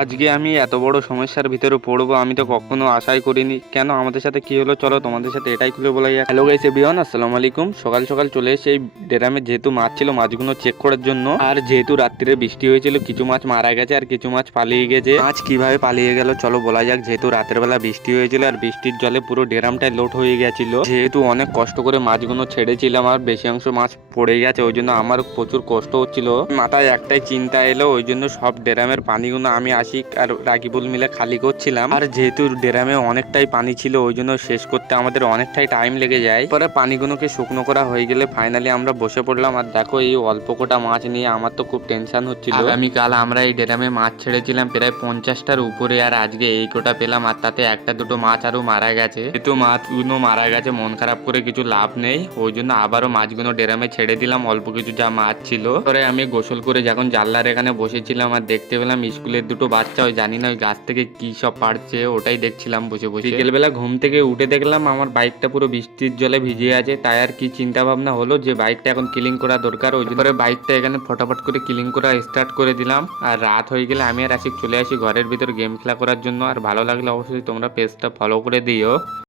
আজকে আমি এত বড় সমস্যার ভিতরে পড়বো আমি তো কখনো আশাই করিনি। কেন আমাদের সাথে কি হলো চলো তোমাদের সাথে এটাই খুলে বলা যায়। হ্যালো গাইস এভরিওয়ান, আসসালামু আলাইকুম। সকাল সকাল চলে এসে এই ড্রামে যেহেতু মাছ ছিল মাছগুলো চেক করার জন্য, আর যেহেতু রাত্রিরে বৃষ্টি হয়েছিল কিছু মাছ মারা গেছে আর কিছু মাছ পালিয়ে গেছে। মাছ কিভাবে পালিয়ে গেল চলো বলা যাক। যেহেতু রাতের বেলা বৃষ্টি হয়েছিল আর বৃষ্টির জলে পুরো ড্রামটাই লোড হয়ে গেছিল, যেহেতু অনেক কষ্ট করে মাছগুলো ছেড়েছিলাম আর বেশি অংশ মাছ পড়ে গেছে, ওই জন্য আমার প্রচুর কষ্ট হচ্ছিল। মাথায় একটাই চিন্তা এলো, ওই জন্য সব ড্রামের পানিগুলো আমি আশিক আর রাকিবুল মিলে খালি করছিলাম। আর যেহেতু ড্রামে অনেকটাই পানি ছিল ওই জন্য শেষ করতে আমাদের অনেকটাই টাইম লেগে যায়। পরে পানিগুলোকে শুকনো করা হয়ে গেলে ফাইনালি আমরা বসে পড়লাম। আর দেখো এই অল্প কোটা মাছ নিয়ে আমার তো খুব টেনশন হচ্ছিল। আগামীকাল আমরা এই ড্রামে মাছ ছেড়েছিলাম প্রায় 50টার উপরে, আর আজকে এই কোটা পেলাম, আর তাতে একটা দুটো মাছ আরো মারা গেছে। যেহেতু মাছগুলো মারা গেছে মন খারাপ করে কিছু লাভ নেই, ওই জন্য আবারও মাছগুলো ড্রামে ছেড়ে দিলাম অল্প কিছু যা মাছ ছিল। পরে আমি গোসল করে যখন জানলার এখানে বসেছিলাম আর দেখতে পেলাম স্কুলের দুটো বাচ্চা ওই জানি না ওই গাছ থেকে কি সব পাড়ছে, ওটাই দেখছিলাম বসে বসে। বিকেলবেলা ঘুম থেকে উঠে দেখলাম আমার বাইকটা পুরো বৃষ্টির জলে ভিজে আছে। তাই আর কি চিন্তা ভাবনা হলো যে বাইকটা এখন ক্লিন করা দরকার, ওই জন্য বাইকটা এখানে ফটাফট করে ক্লিন করা স্টার্ট করে দিলাম। আর রাত হয়ে গেলে আমি আর আশিক চলে আসি ঘরের ভিতর গেম খেলা করার জন্য। আর ভালো লাগলে অবশ্যই তোমরা পেজটা ফলো করে দিও।